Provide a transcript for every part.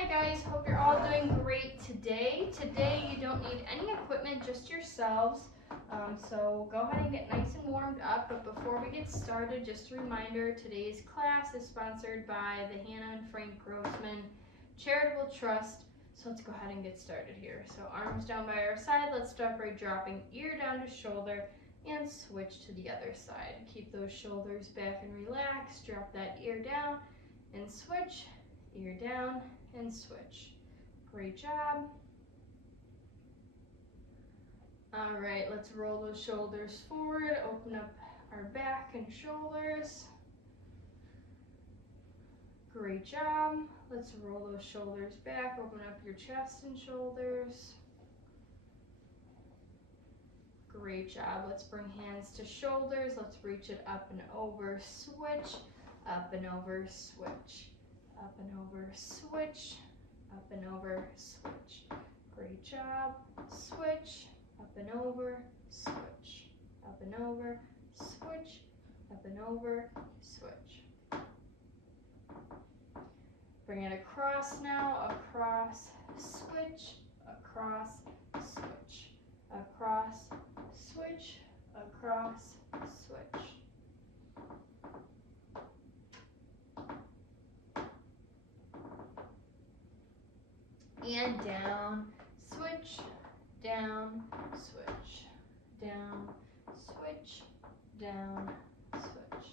Hi guys, hope you're all doing great today. Today you don't need any equipment, just yourselves. So go ahead and get nice and warmed up. But before we get started, just a reminder, today's class is sponsored by the Hannah and Frank Grossman Charitable Trust. So let's go ahead and get started here. So arms down by our side, let's start by dropping ear down to shoulder and switch to the other side. Keep those shoulders back and relaxed. Drop that ear down and switch, ear down and switch. Great job. All right, let's roll those shoulders forward, open up our back and shoulders. Great job. Let's roll those shoulders back, open up your chest and shoulders. Great job. Let's bring hands to shoulders. Let's reach it up and over, switch, up and over, switch, up and over, switch, up and over, switch. Great job. Switch, up and over, switch, up and over, switch, up and over, switch. Bring it across now, across, switch, across, switch, across, switch, across, switch. And down, switch, down, switch, down, switch, down, switch.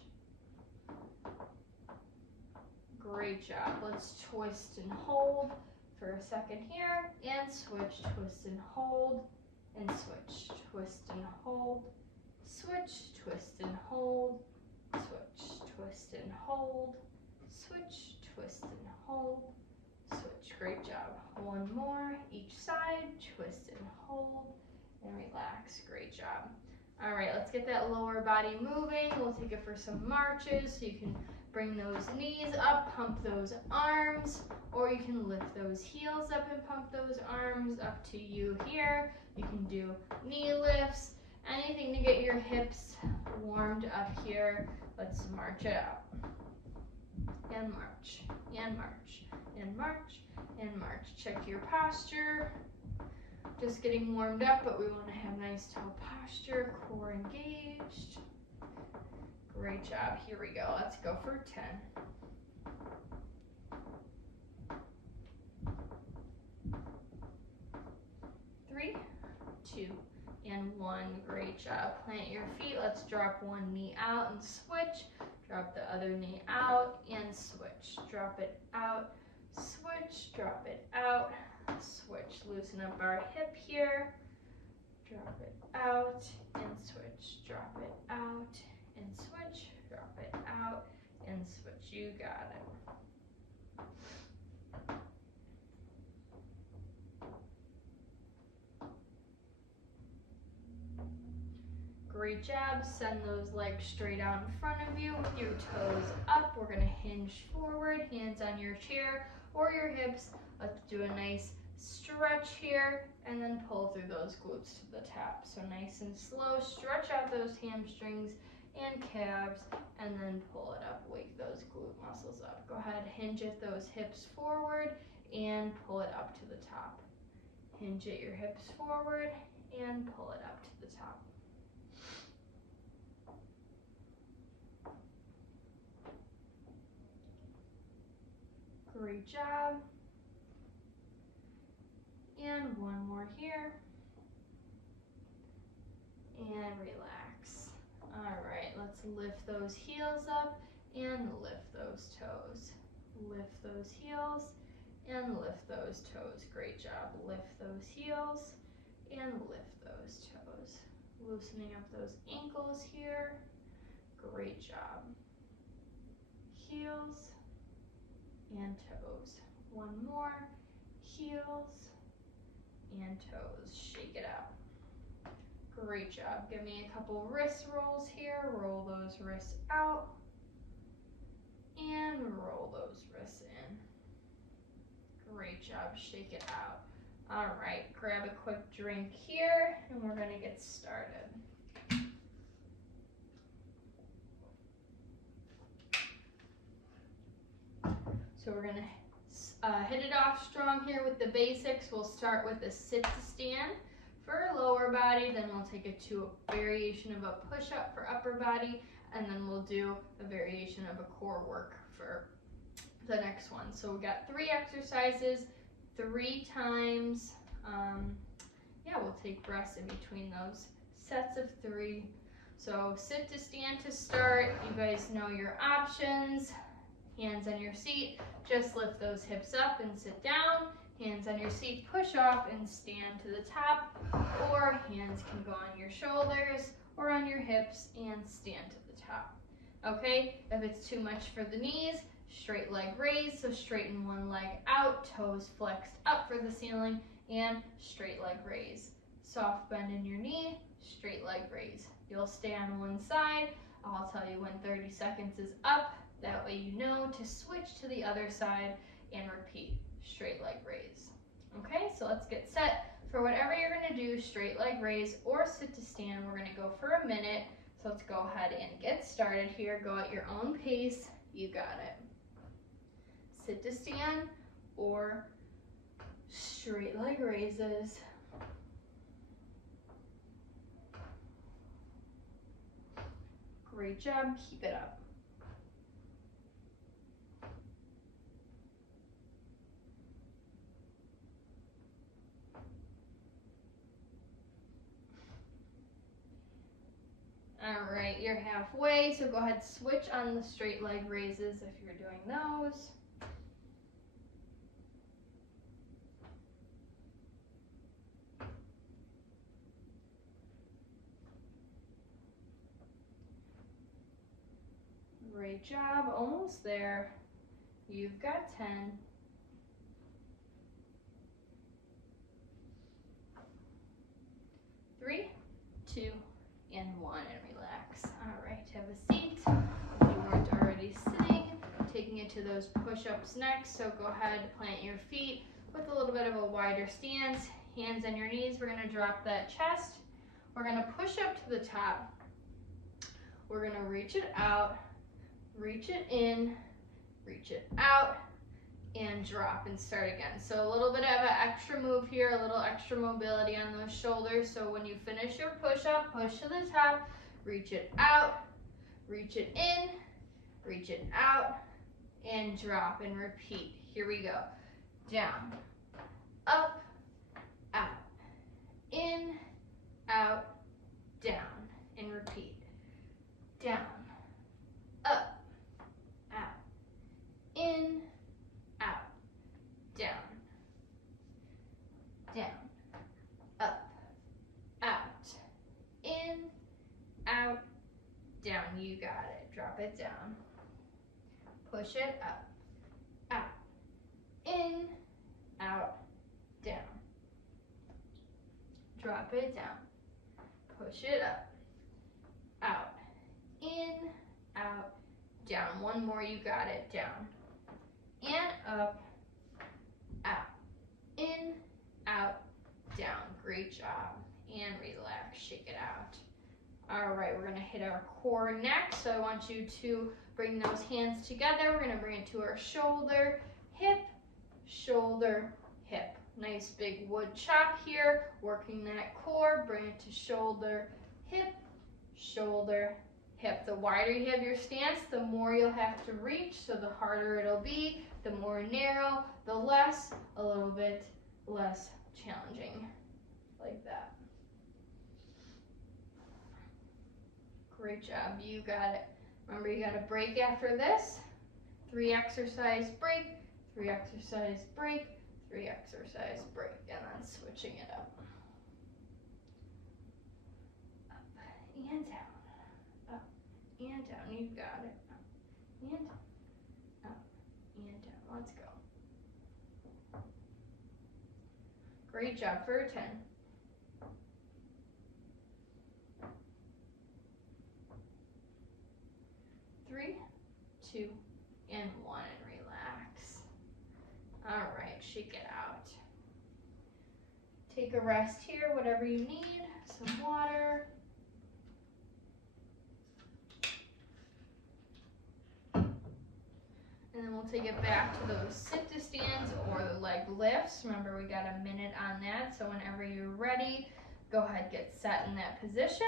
Great job. Let's twist and hold for a second here, and switch, twist and hold, and switch, twist and hold, switch, twist and hold, switch, twist and hold, switch, twist and hold, switch. Great job. One more each side, twist and hold, and relax. Great job. All right, let's get that lower body moving. We'll take it for some marches, so you can bring those knees up, pump those arms, or you can lift those heels up and pump those arms. Up to you here. You can do knee lifts, anything to get your hips warmed up here. Let's march it out. And march, and march, and march, and march. Check your posture. Just getting warmed up, but we want to have nice toe posture, core engaged. Great job. Here we go. Let's go for 10. 3, 2, and 1. Great job. Plant your feet. Let's drop one knee out and switch. Drop the other knee out and switch. Drop it out, switch, drop it out, switch. Loosen up our hip here. Drop it out and switch. Drop it out and switch, drop it out, and switch. You got it. Great job. Send those legs straight out in front of you with your toes up. We're going to hinge forward, hands on your chair or your hips. Let's do a nice stretch here and then pull through those glutes to the top. So nice and slow, stretch out those hamstrings and calves, and then pull it up, wake those glute muscles up. Go ahead, hinge at those hips forward and pull it up to the top. Hinge at your hips forward and pull it up to the top. Great job. And one more here. And relax. All right, let's lift those heels up and lift those toes. Lift those heels and lift those toes. Great job. Lift those heels and lift those toes. Loosening up those ankles here. Great job. Heels and toes. One more. Heels and toes. Shake it out. Great job. Give me a couple wrist rolls here. Roll those wrists out and roll those wrists in. Great job. Shake it out. All right, grab a quick drink here and we're going to get started. So we're going to hit it off strong here with the basics. We'll start with a sit to stand for lower body, then we'll take it to a variation of a push-up for upper body, and then we'll do a variation of a core work for the next one. So we got 3 exercises, 3 times. We'll take breaths in between those sets of 3. So sit to stand to start. You guys know your options. Hands on your seat, just lift those hips up and sit down. Hands on your seat, push off and stand to the top, or hands can go on your shoulders or on your hips and stand to the top. Okay, if it's too much for the knees, straight leg raise, so straighten one leg out, toes flexed up for the ceiling, and straight leg raise. Soft bend in your knee, straight leg raise. You'll stay on one side. I'll tell you when 30 seconds is up. That way you know to switch to the other side and repeat. Straight leg raise. Okay, so let's get set for whatever you're going to do, straight leg raise or sit to stand. We're going to go for a minute. So let's go ahead and get started here. Go at your own pace. You got it. Sit to stand or straight leg raises. Great job. Keep it up. All right, you're halfway, so go ahead, switch on the straight leg raises if you're doing those. Great job, almost there. You've got 10. 3, 2, and 1, and relax. All right, have a seat. If you weren't already sitting, taking it to those push-ups next. So go ahead, plant your feet with a little bit of a wider stance. Hands on your knees. We're gonna drop that chest. We're gonna push up to the top. We're gonna reach it out, reach it in, reach it out, and drop and start again. So a little bit of an extra move here, a little extra mobility on those shoulders. So when you finish your push-up, push to the top, reach it out, reach it in, reach it out, and drop and repeat. Here we go. Down, up, out, in, out, down, and repeat. Down, up, out, in, out, down, down, up, out, in, out, down. You got it. Drop it down. Push it up, out, in, out, down. Drop it down. Push it up, out, in, out, down. One more, you got it. Down and up, out, in, out, down. Great job. And relax, shake it out. All right, we're gonna hit our core next. So I want you to bring those hands together. We're gonna bring it to our shoulder, hip, shoulder, hip. Nice big wood chop here, working that core. Bring it to shoulder, hip, shoulder, hip. The wider you have your stance, the more you'll have to reach, so the harder it'll be. The more narrow, the less, a little bit less challenging, like that. Great job, you got it. Remember, you got a break after this. 3 exercise break, 3 exercise break, 3 exercise break, and then switching it up. Up and down, up and down, you got it. Up and down, up and down, let's go. Great job for a 10. 3, 2, and 1, and relax. All right, shake it out. Take a rest here, whatever you need, some water. And then we'll take it back to those sit-to stands or the leg lifts. Remember, we got a minute on that, so whenever you're ready, go ahead, get set in that position.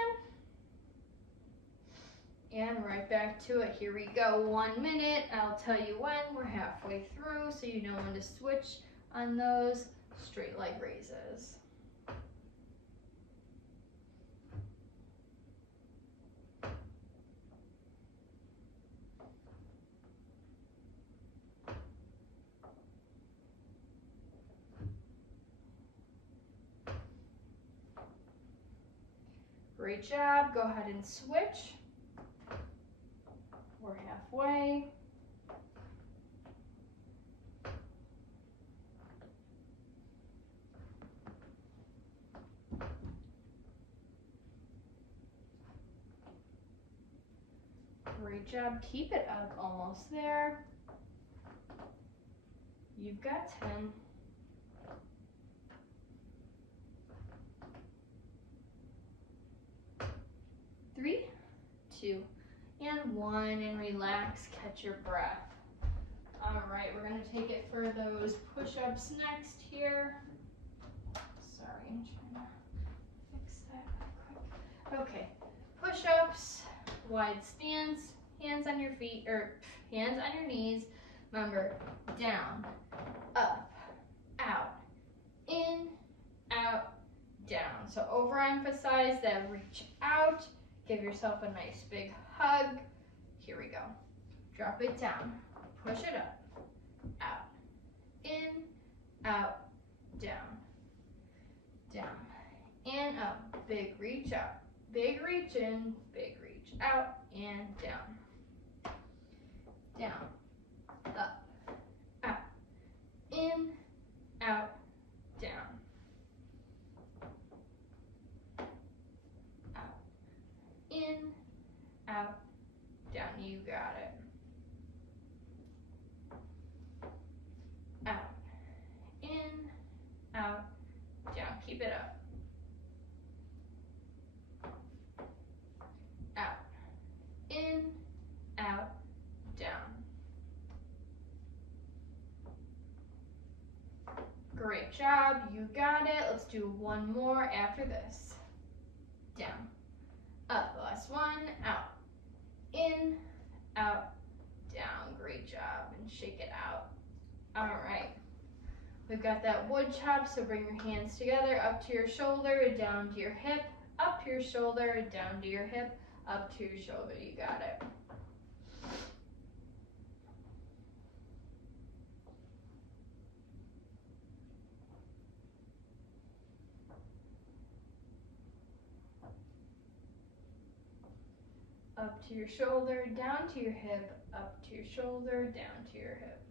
And right back to it. Here we go, 1 minute. I'll tell you when. We're halfway through, so you know when to switch on those straight leg raises. Great job. Go ahead and switch. We're halfway. Great job. Keep it up. Almost there. You've got 10. 3, 2, and 1, and relax, catch your breath. All right, we're gonna take it for those push-ups next here. Sorry, I'm trying to fix that quick. Okay, push-ups, wide stance, hands on your feet, or hands on your knees. Remember, down, up, out, in, out, down. So overemphasize that reach out. Give yourself a nice big hug. Here we go. Drop it down. Push it up. Out. In. Out. Down. Down. And up. Big reach out. Big reach in. Big reach out. And down. Down. Up. Out. In. Out. Down. In, out, down. You got it. Out, in, out, down. Keep it up. Out, in, out, down. Great job. You got it. Let's do one more after this. Down. Up, last one, out, in, out, down. Great job, and shake it out. All right, we've got that wood chop, so bring your hands together, up to your shoulder, down to your hip, up to your shoulder, down to your hip, up to your shoulder. You got it. Up to your shoulder, down to your hip, up to your shoulder, down to your hip.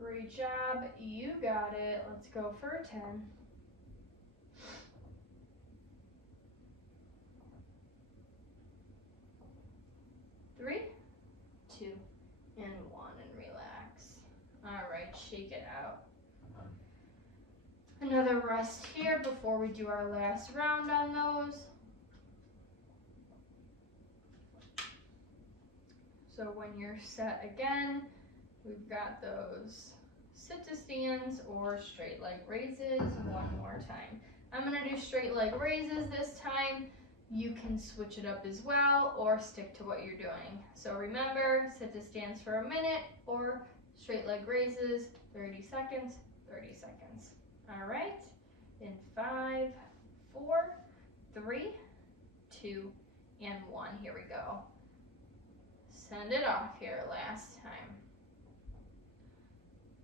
Great job, you got it. Let's go for 10. 3, 2, and 1, and relax. All right, shake it out. Another rest here before we do our last round on those. So when you're set again, we've got those sit-to stands or straight leg raises. One more time. I'm gonna do straight leg raises this time. You can switch it up as well or stick to what you're doing. So remember, sit-to stands for a minute or straight leg raises, 30 seconds, 30 seconds. All right, in 5, 4, 3, 2, and 1. Here we go. Send it off here last time.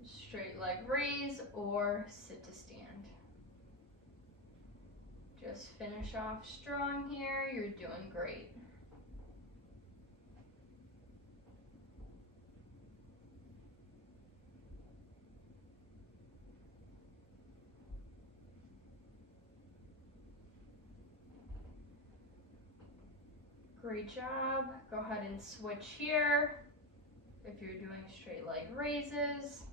Straight leg raise or sit to stand. Just finish off strong here. You're doing great. Great job. Go ahead and switch here. If you're doing straight leg raises,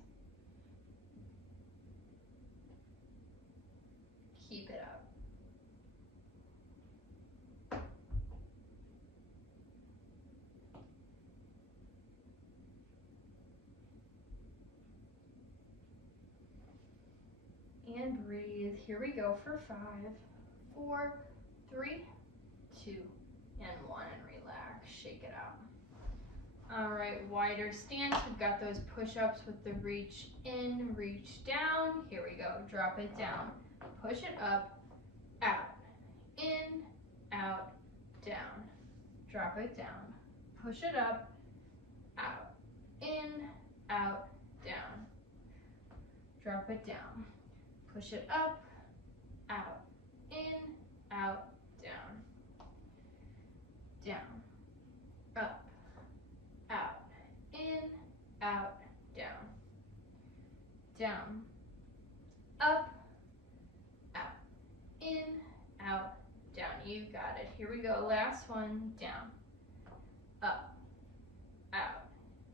keep it up. And breathe. Here we go for 5, 4, 3, 2, and 1, and relax. Shake it out. All right, wider stance. We've got those push-ups with the reach in, reach down. Here we go. Drop it down. Push it up, out, in, out, down. Drop it down. Push it up, out, in, out, down. Drop it down. Push it up, out, in, out, down. Down, up, out, in, out, down. Down, up, out, in, out, down. You got it. Here we go. Last one. Down, up, out,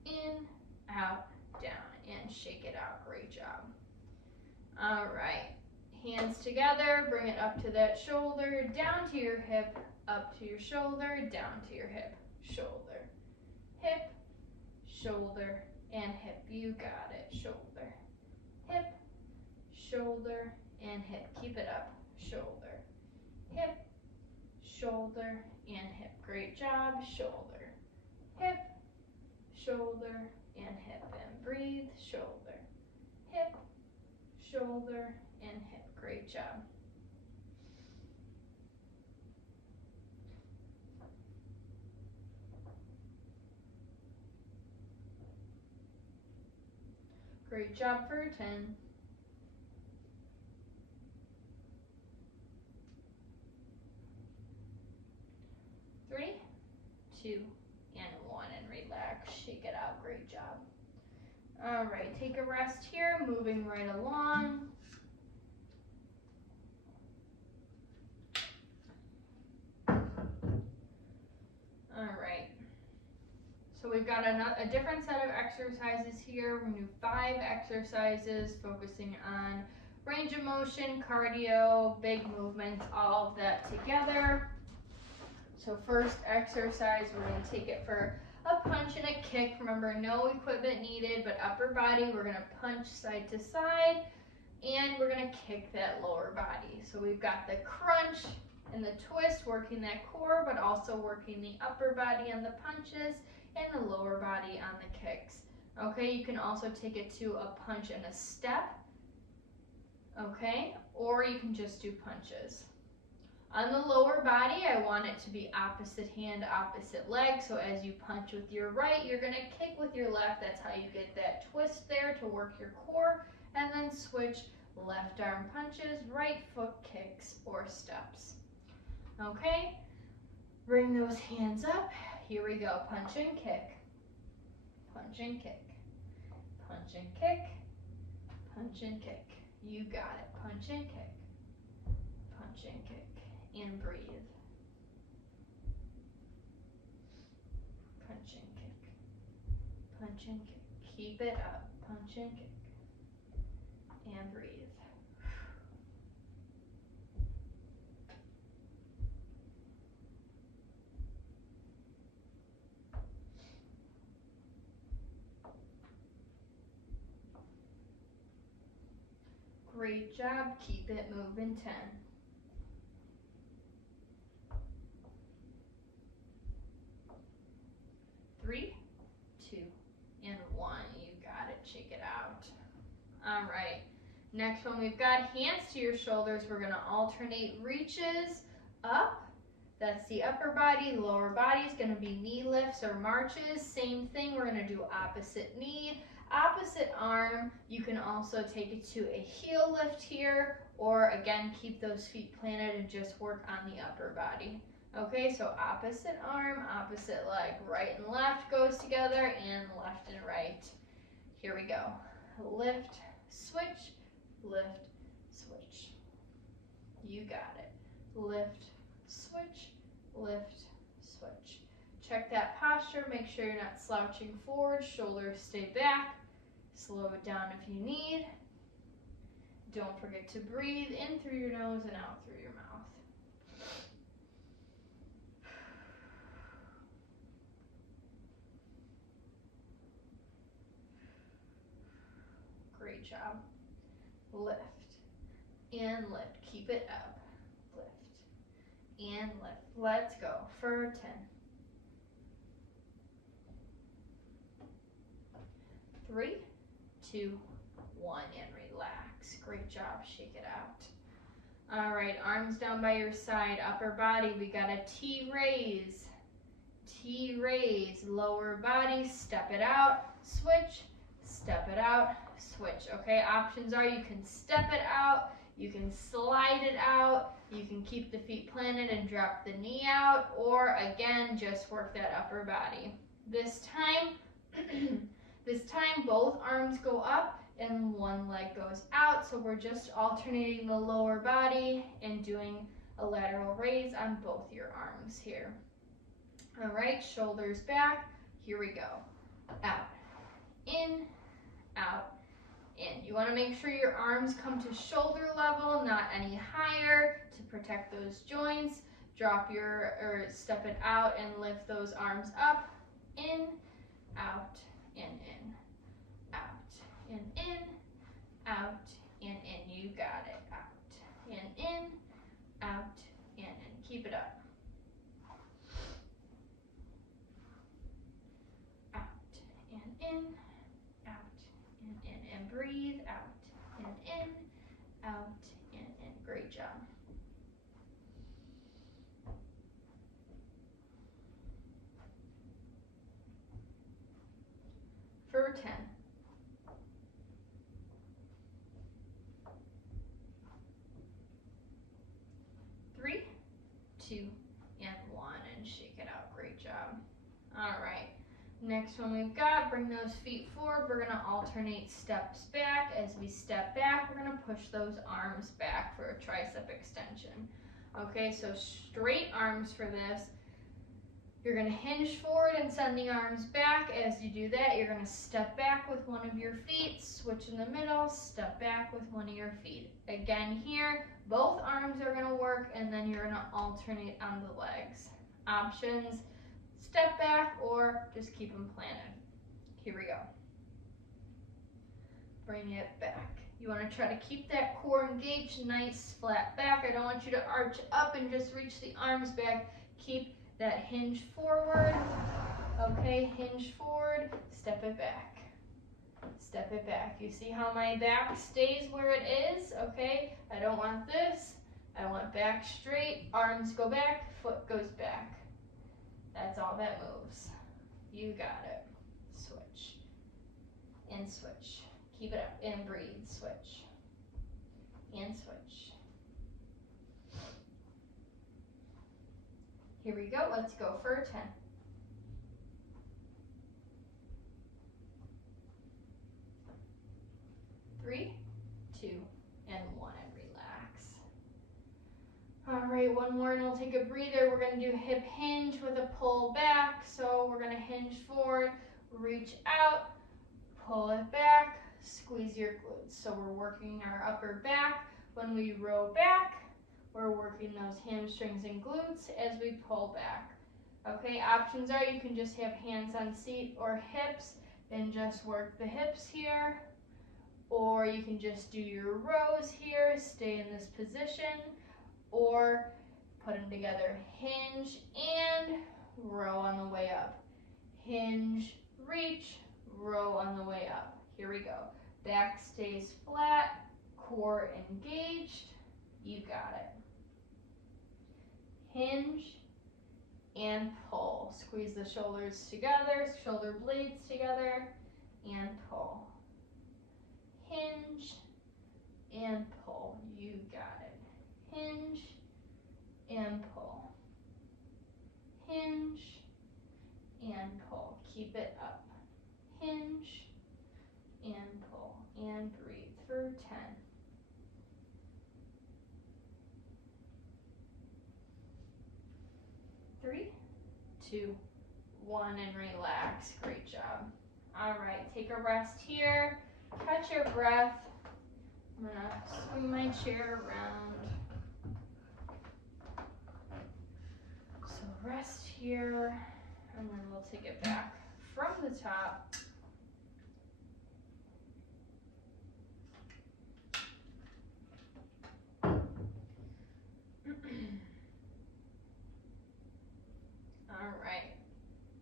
in, out, down. And shake it out. Great job. All right. Hands together. Bring it up to that shoulder, down to your hip, up to your shoulder, down to your hip, shoulder, hip, shoulder, and hip. You got it. Shoulder, hip, shoulder, and hip. Keep it up. Shoulder, hip, shoulder, and hip. Great job. Shoulder, hip, shoulder, and hip. And breathe. Shoulder, hip, shoulder, and hip. Great job. Great job for 10. Three, 2, and 1, and relax. Shake it out. Great job. All right, take a rest here, moving right along. All right, so we've got a different set of exercises here. We're gonna do 5 exercises focusing on range of motion, cardio, big movements, all of that together. So first exercise, we're gonna take it for a punch and a kick. Remember, no equipment needed, but upper body, we're gonna punch side to side, and we're gonna kick that lower body. So we've got the crunch and the twist, working that core, but also working the upper body on the punches and the lower body on the kicks. Okay, you can also take it to a punch and a step, okay, or you can just do punches. On the lower body, I want it to be opposite hand, opposite leg. So as you punch with your right, you're gonna kick with your left. That's how you get that twist there to work your core. And then switch left arm punches, right foot kicks or steps. Okay, bring those hands up. Here we go, punch and kick, punch and kick, punch and kick, punch and kick. You got it, punch and kick, punch and kick. And breathe. Punch and kick. Punch and kick. Keep it up. Punch and kick. And breathe. Great job. Keep it moving. 10. 3, 2, and 1. You got it. Shake it out. All right. Next one, we've got hands to your shoulders. We're going to alternate reaches up. That's the upper body. Lower body is going to be knee lifts or marches. Same thing. We're going to do opposite knee, opposite arm. You can also take it to a heel lift here, or again, keep those feet planted and just work on the upper body. Okay, so opposite arm, opposite leg, right and left goes together, and left and right. Here we go. Lift, switch, lift, switch. You got it. Lift, switch, lift, switch. Check that posture, make sure you're not slouching forward, shoulders stay back. Slow it down if you need. Don't forget to breathe in through your nose and out through your mouth. Great job. Lift and lift. Keep it up. Lift and lift. Let's go for 10. 3, 2, 1, and relax. Great job. Shake it out. All right, arms down by your side, upper body. We got a T raise. T raise. Lower body. Step it out. Switch. Step it out. Switch. Okay, options are you can step it out, you can slide it out, you can keep the feet planted and drop the knee out, or again, just work that upper body. This time, both arms go up and one leg goes out, so we're just alternating the lower body and doing a lateral raise on both your arms here. All right, shoulders back. Here we go. Out, in, out, in. You want to make sure your arms come to shoulder level, not any higher, to protect those joints. Drop or step it out and lift those arms up. In, out, and in. Out, and in, out, and in. You got it. Out, and in, out, and in. Keep it up. Out, and in, out, and in. And breathe. Out, and in, out, and in. Great job. For 10. 3, 2, and 1, and shake it out. Great job. All right. Next one we've got, bring those feet forward. We're gonna alternate steps back. As we step back, we're gonna push those arms back for a tricep extension. Okay, so straight arms for this. You're gonna hinge forward and send the arms back. As you do that, you're gonna step back with one of your feet, switch in the middle, step back with one of your feet. Again here, both arms are gonna work, and then you're gonna alternate on the legs. Options, step back or just keep them planted. Here we go. Bring it back. You wanna try to keep that core engaged, nice flat back. I don't want you to arch up and just reach the arms back. Keep that hinge forward. Okay, hinge forward, step it back. Step it back. You see how my back stays where it is? Okay, I don't want this. I want back straight, arms go back, foot goes back. That's all that moves. You got it. Switch and switch. Keep it up and breathe. Switch and switch. Here we go. Let's go for a 10. 3, 2, and 1, and relax. All right, one more and we'll take a breather. We're gonna do hip hinge with a pull back. So we're gonna hinge forward, reach out, pull it back, squeeze your glutes. So we're working our upper back. When we row back, we're working those hamstrings and glutes as we pull back. Okay, options are you can just have hands on seat or hips and just work the hips here. Or you can just do your rows here, stay in this position, or put them together. Hinge and row on the way up. Hinge, reach, row on the way up. Here we go. Back stays flat, core engaged. You got it. Hinge and pull. Squeeze the shoulders together, shoulder blades together, and pull. Hinge and pull. You got it. Hinge and pull. Hinge and pull. Keep it up. Hinge and pull. And breathe for 10. 3, 2, 1, and relax. Great job. All right, take a rest here. Catch your breath. I'm gonna swing my chair around. So rest here, and then we'll take it back from the top. All right.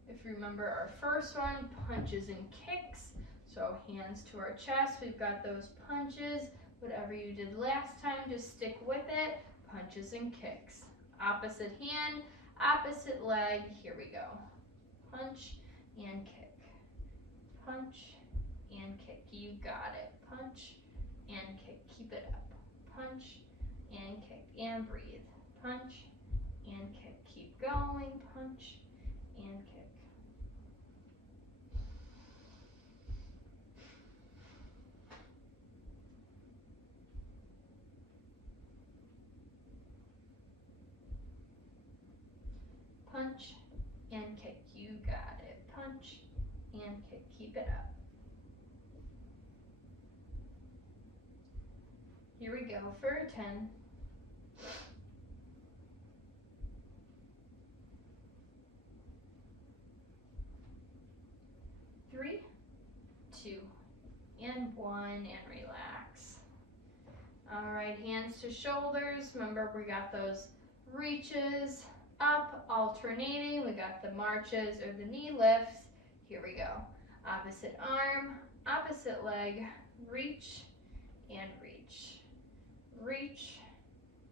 If you remember our first one, punches and kicks. So hands to our chest. We've got those punches. Whatever you did last time, just stick with it. Punches and kicks. Opposite hand, opposite leg. Here we go. Punch and kick. Punch and kick. You got it. Punch and kick. Keep it up. Punch and kick. And breathe. Punch and kick. Keep going. Punch and kick. Punch and kick. You got it. Punch and kick. Keep it up. Here we go for a 10. Three, 2, and 1, and relax. All right, hands to shoulders. Remember, we got those reaches up, alternating. We got the marches or the knee lifts. Here we go. Opposite arm, opposite leg, reach and reach. Reach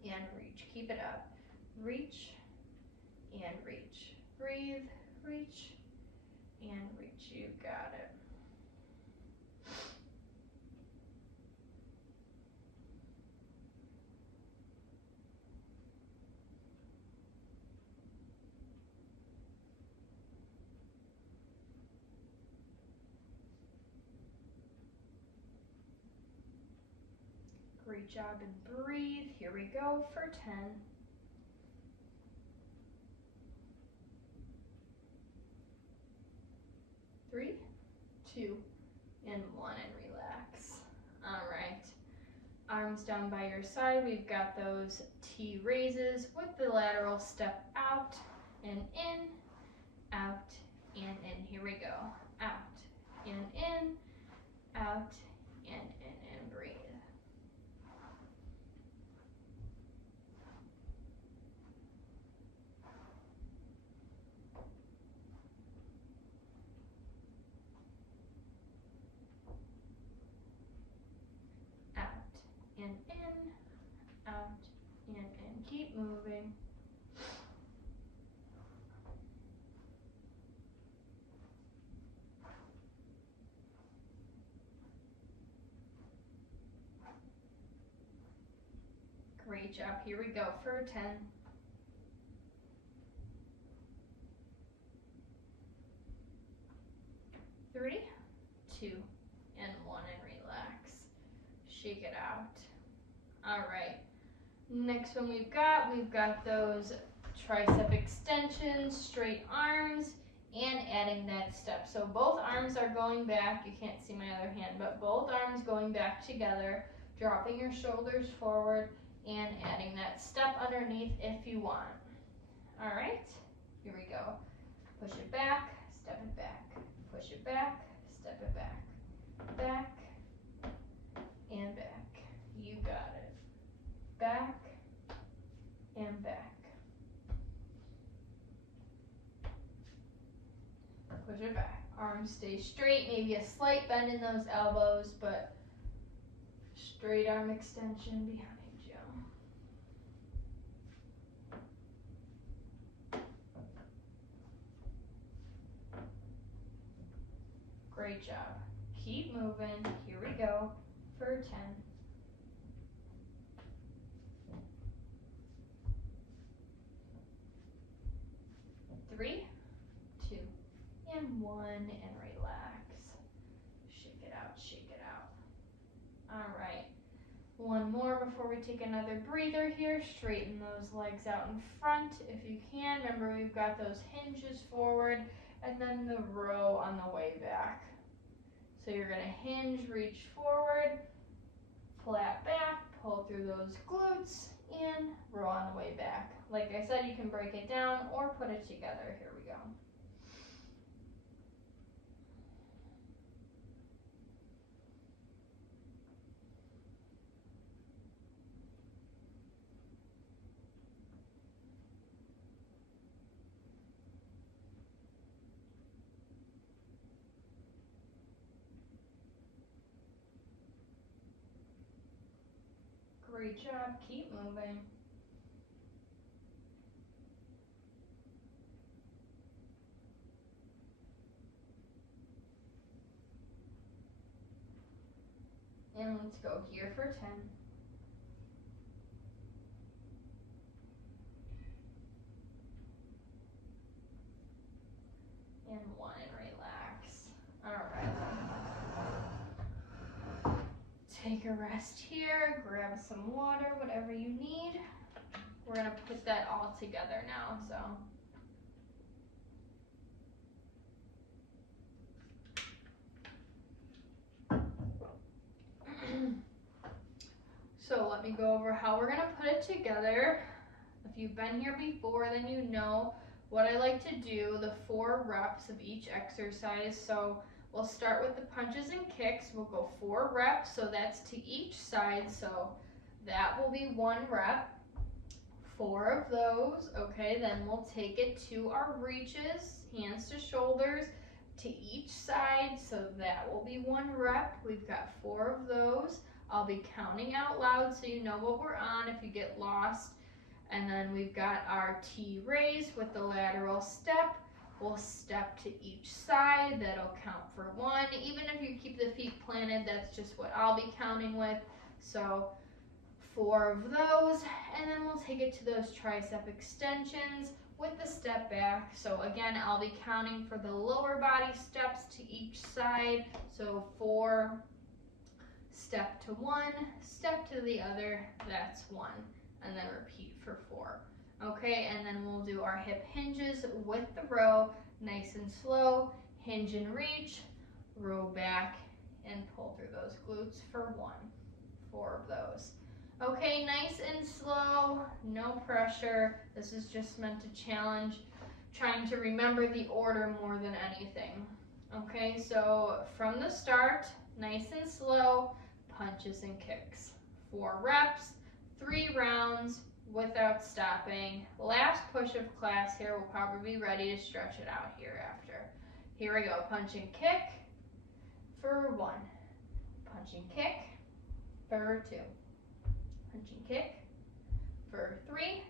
and reach. Keep it up. Reach and reach. Breathe, reach and reach. You got it. Great job, and breathe. Here we go for 10. 3, 2, and 1, and relax. All right, arms down by your side. We've got those T raises with the lateral step out and in, out, and in. Here we go. Out, and in, out, and breathe. And in, out, and in. Keep moving. Great job. Here we go for a 10. 3, 2, and 1, and relax. Shake it out. All right, next one we've got those tricep extensions, straight arms, and adding that step. So both arms are going back. You can't see my other hand, but both arms going back together, dropping your shoulders forward, and adding that step underneath if you want. All right, here we go. Push it back, step it back. Push it back, step it back. Back, and back. You got it. Back and back. Push it back. Arms stay straight, maybe a slight bend in those elbows, but straight arm extension behind you. Great job. Keep moving. Here we go for 10. 3, 2, and 1, and relax. Shake it out, shake it out. All right, one more before we take another breather here. Straighten those legs out in front if you can. Remember, we've got those hinges forward and then the row on the way back. So you're gonna hinge, reach forward, flat back, pull through those glutes, and row on the way back. Like I said, you can break it down or put it together. Here we go. Great job, keep moving. And let's go here for 10. And 1, and relax. All right. Take a rest here, grab some water, whatever you need. We're gonna put that all together now, so. So let me go over how we're gonna put it together. If you've been here before, then you know what I like to do, the 4 reps of each exercise. So we'll start with the punches and kicks. We'll go 4 reps, so that's to each side. So that will be 1 rep, 4 of those. Okay, then we'll take it to our reaches, hands to shoulders, to each side. So that will be 1 rep. We've got 4 of those. I'll be counting out loud so you know what we're on if you get lost. And then we've got our T raise with the lateral step. We'll step to each side. That'll count for 1. Even if you keep the feet planted, that's just what I'll be counting with. So 4 of those. And then we'll take it to those tricep extensions with the step back. So again, I'll be counting for the lower body steps to each side. So 4, step to 1, step to the other, that's 1. And then repeat for 4. Okay, and then we'll do our hip hinges with the row, nice and slow, hinge and reach, row back, and pull through those glutes for 1. 4 of those. Okay, nice and slow, no pressure. This is just meant to challenge, trying to remember the order more than anything. Okay, so from the start, nice and slow, punches and kicks. 4 reps, 3 rounds without stopping. Last push of class here. We'll probably be ready to stretch it out here after. Here we go. Punch and kick for 1. Punch and kick for 2. Punch and kick for 3.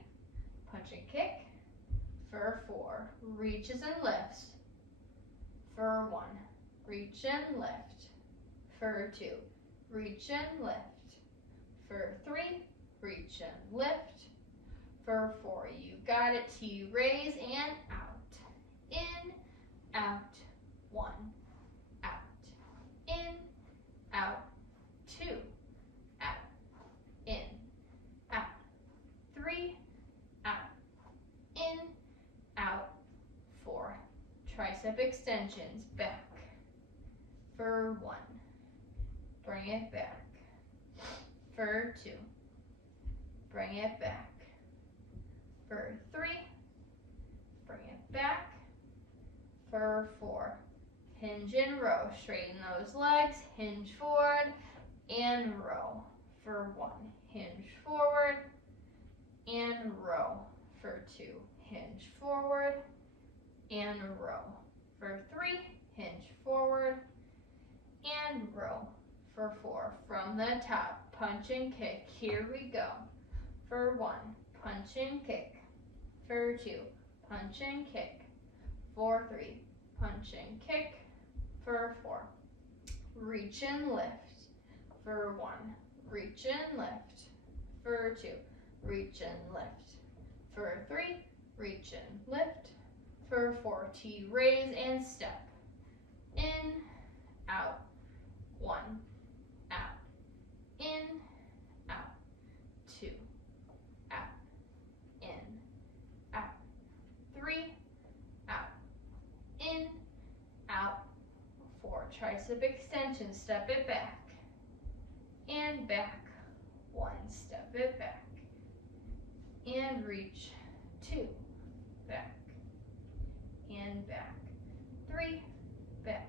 Punch and kick for 4. Reaches and lifts for 1. Reach and lift for 2. Reach and lift for 3. Reach and lift for 4. You got it. T raise and out. In, out, 1. Out. In, out, 2. Out. In, out. 3. Out. In, out, 4. Tricep extensions. Back for 1. Bring it back for 2. Bring it back for 3. Bring it back for 4. Hinge and row. Straighten those legs. Hinge forward and row for 1. Hinge forward and row for 2. Hinge forward and row for 3. Hinge forward and row for 4. From the top, punch and kick. Here we go. For 1, punch and kick. For 2, punch and kick. For 3, punch and kick. For 4, reach and lift. For 1, reach and lift. For 2, reach and lift. For 3, reach and lift. For 4, T raise and step. In, out, 1, out, in, out, 2, out, in, out, 3, out, in, tricep extension, step it back, and back, 1, step it back, and reach, 2, back, and back, 3, back,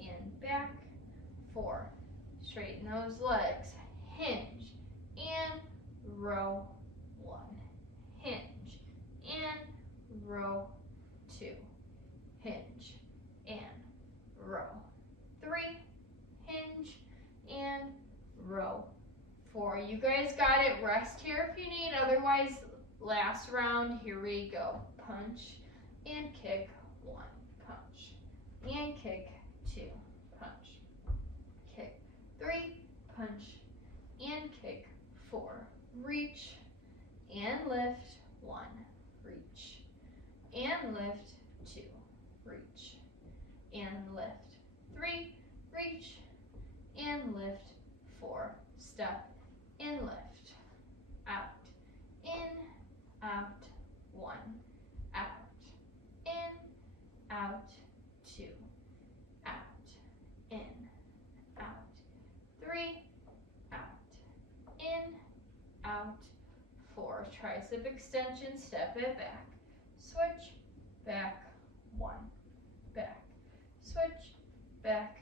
and back, 4, straighten those legs, hinge, and row, 1, hinge, and row, 2, hinge, and row, 3, hinge, and row, 4. You guys got it. Rest here if you need, otherwise last round. Here we go. Punch and kick, 1, punch, and kick, 2, punch, kick, 3, punch, and kick, 4, reach, and lift, 1, reach, and lift, 2, reach, and lift, 3, reach, and lift, 4, step, and lift, out, in, out, 1, out, in, out, 2, out, in, out, 3, out, in, out, 4, tricep extension, step it back, switch, back, 1, back, switch, back,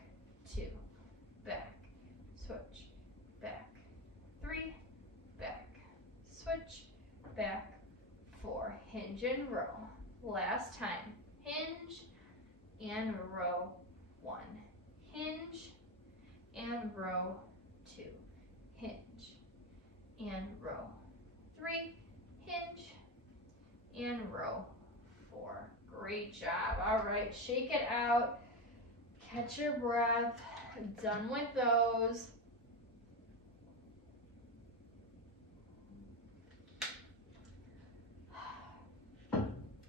2, back, switch, back, 3, back, switch, back, 4, hinge and row, last time, hinge and row, 1, hinge and row, 2, hinge and row, 3, hinge and row, 4. Great job. All right, shake it out, catch your breath. Done with those.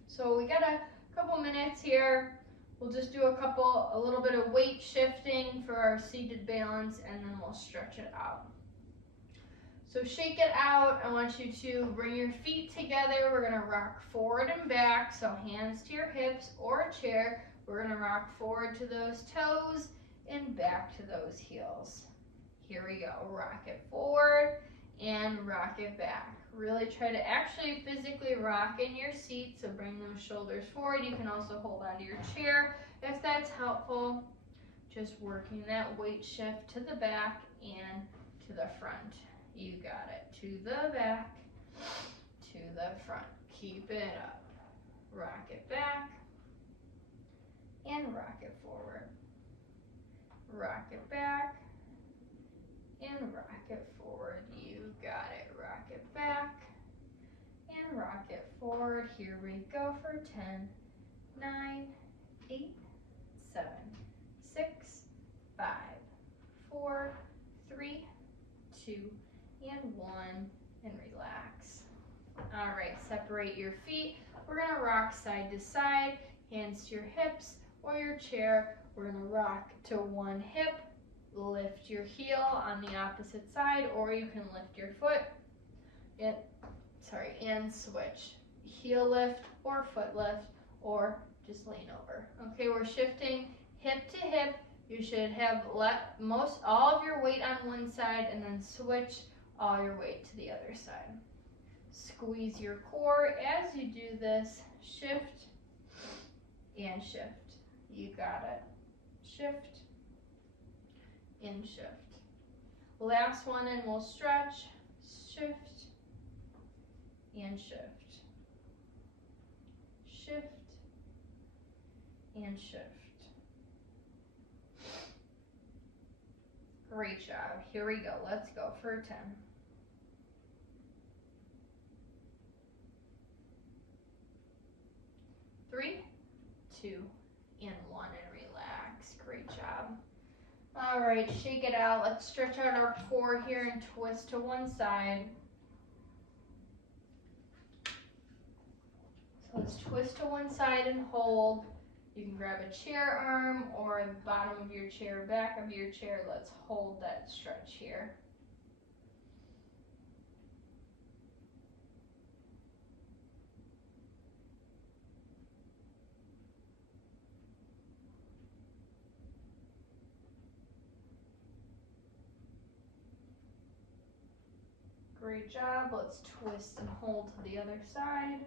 So we got a couple minutes here. We'll just do a little bit of weight shifting for our seated balance, and then we'll stretch it out. So shake it out. I want you to bring your feet together. We're gonna rock forward and back, so hands to your hips or chair. We're gonna rock forward to those toes and back to those heels. Here we go. Rock it forward and rock it back. Really try to actually physically rock in your seat, so bring those shoulders forward. You can also hold onto your chair if that's helpful. Just working that weight shift to the back and to the front. You got it. To the back, to the front. Keep it up. Rock it back and rock it forward. Rock it back and rock it forward. You got it. Rock it back and rock it forward. Here we go for 10, 9, 8, 7, 6, 5, 4, 3, 2, and 1, and relax. All right, separate your feet. We're gonna rock side to side, hands to your hips or your chair. We're gonna rock to one hip, lift your heel on the opposite side, or you can lift your foot, and switch. Heel lift or foot lift, or just lean over. Okay, we're shifting hip to hip. You should have all of your weight on one side and then switch all your weight to the other side. Squeeze your core as you do this. Shift and shift. You got it. Shift and shift. Last one, and we'll stretch. Shift and shift. Shift and shift. Great job. Here we go. Let's go for 10. 3, 2, and 1, and relax. Great job. All right, shake it out. Let's stretch out our core here and twist to one side. So let's twist to one side and hold. You can grab a chair arm or the bottom of your chair, back of your chair. Let's hold that stretch here. Great job. Let's twist and hold to the other side.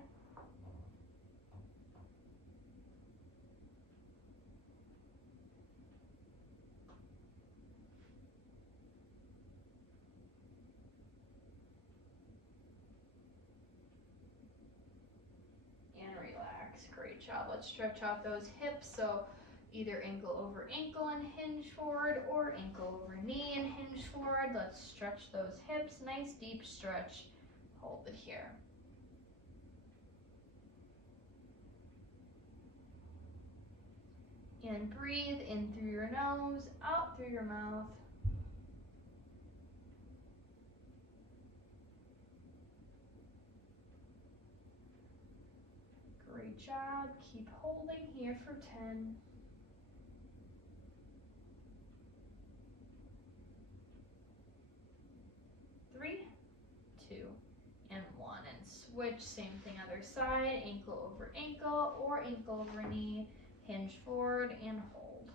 And relax. Great job. Let's stretch out those hips. So either ankle over ankle and hinge forward, or ankle over knee and hinge forward. Let's stretch those hips. Nice deep stretch. Hold it here. And breathe in through your nose, out through your mouth. Great job. Keep holding here for 10. 3, 2, and 1. And switch, same thing other side, ankle over ankle or ankle over knee, hinge forward and hold.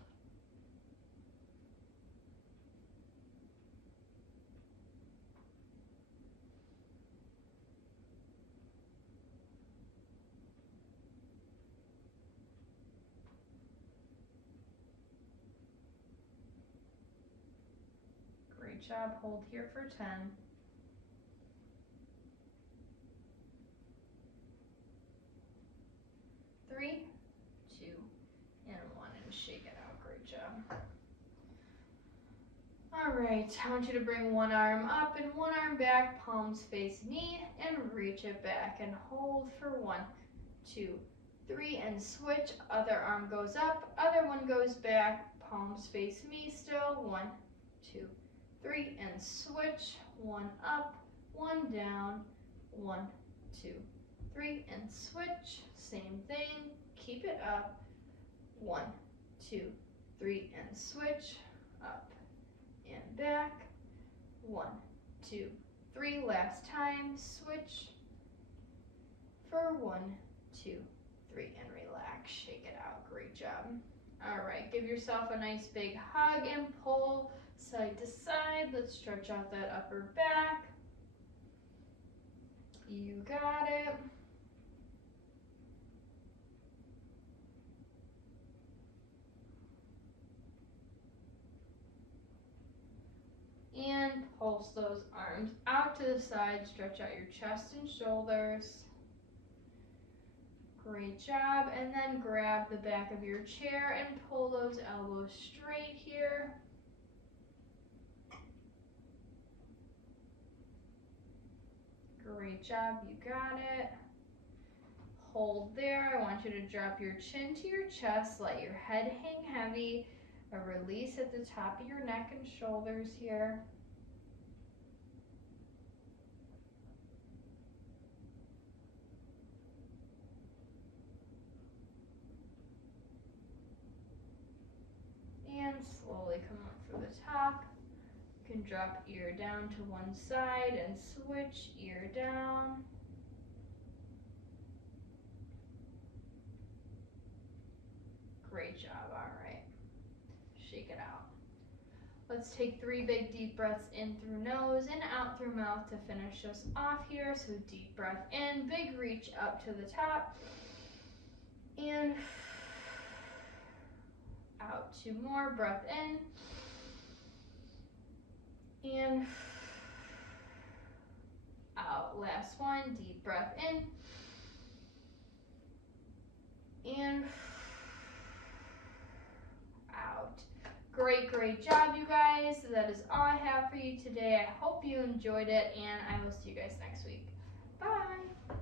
Great job, hold here for 10. 3, 2, and 1, and shake it out. Great job. All right, I want you to bring one arm up and one arm back, palms face knee, and reach it back and hold for 1, 2, 3, and switch. Other arm goes up, other one goes back, palms face me still. 1, 2, 3, and switch. 1 up, 1 down, 1, 2, 3, and switch. Same thing, keep it up. 1, 2, 3, and switch. Up and back. 1, 2, 3. Last time, switch for 1, 2, 3, and relax. Shake it out. Great job. All right, give yourself a nice big hug and pull side to side. Let's stretch out that upper back. You got it. And pulse those arms out to the side. Stretch out your chest and shoulders. Great job. And then grab the back of your chair and pull those elbows straight here. Great job, you got it. Hold there. I want you to drop your chin to your chest. Let your head hang heavy. A release at the top of your neck and shoulders here. And slowly come up through the top. You can drop ear down to one side and switch ear down. Great job, all right. Shake it out. Let's take 3 big deep breaths in through nose and out through mouth to finish us off here. So deep breath in, big reach up to the top. And out. 2 more, breath in. And out. Last one, deep breath in. And out. Great, great job, you guys. So that is all I have for you today. I hope you enjoyed it, and I will see you guys next week. Bye.